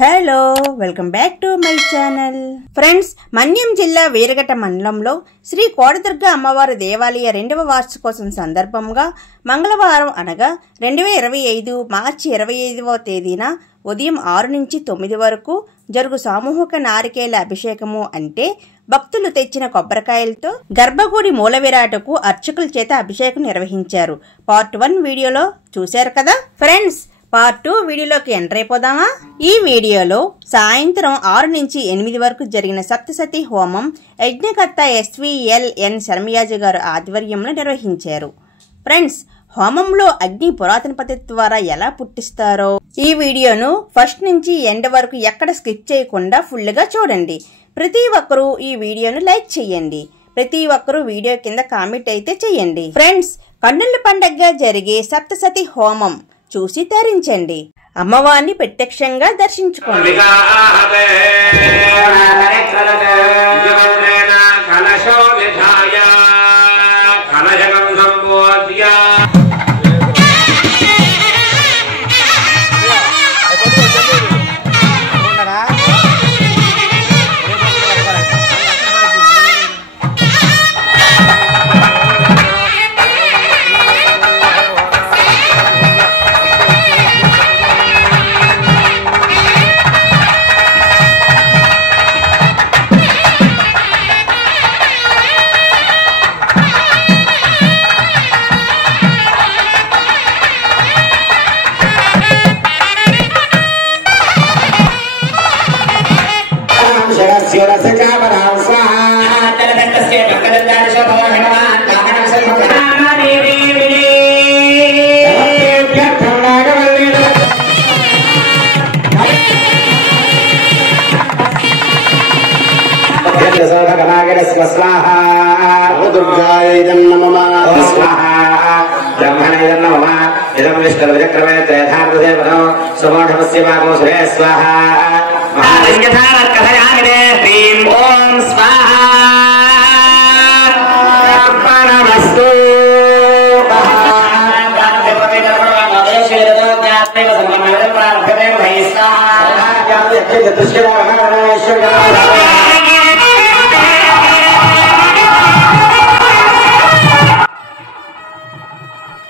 Hello welcome back to my channel friends. Manyam జిల్లా వీరఘట్ట మండలంలో శ్రీ కోటదుర్గ అమ్మవారి దేవాలయ 2వ వార్షికోత్సవం సందర్భంగా మంగళవారం అనగా 2025 మార్చి 25వ తేదీన ఉదయం 6 నుంచి 9 వరకు జరుగు సామూహిక నారికేల అభిషేకము అంటే భక్తులు తెచ్చిన కొబ్బరికాయలతో గర్భగుడి మూల విరాటకు అర్చకుల చేత అభిషేకం నిర్వహించారు. పార్ట్ 1 వీడియోలో చూశారు కదా ఫ్రెండ్స్. పార్ట్ 2 వీడియోలోకి ఎంటర్ అయిపోదామా? ఈ వీడియోలో సాయంత్రం 6 నుంచి 8 వరకు జరిగిన సప్తసతి హోమం యజ్ఞకర్త SVLN శర్మయాజి గారు ఆధ్వర్యంలో నిర్వహించారు. ఫ్రెండ్స్, హోమంలో అగ్ని పురాతన పద్ధతి ద్వారా ఎలా పుట్టిస్తారో ఈ వీడియోను ఫస్ట్ నుంచి ఎండ్ వరకు ఎక్కడ స్కిప్ చేయకుండా ఫుల్ గా చూడండి. ప్రతి ఒక్కరూ ఈ వీడియోను లైక్ చేయండి. ప్రతి ఒక్కరూ వీడియో కింద కామెంట్ అయితే చేయండి. ఫ్రెండ్స్, కన్నుల పండగగా జరిగే సప్తసతి హోమం చూసి తరించండి. అమ్మవారిని ప్రత్యక్షంగా దర్శించుకోండి.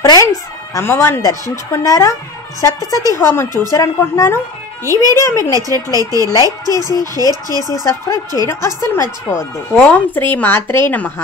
ఫ్రెండ్స్, అమ్మవారిని దర్శించుకున్నారా? సప్తసతి హోమం చూసారనుకుంటున్నాను. ఈ వీడియో మీకు నచ్చినట్లయితే లైక్ చేసి, షేర్ చేసి, సబ్స్క్రైబ్ చేయడం అస్సలు మర్చిపోవద్దు. ఓం శ్రీ మాత్రే నమః.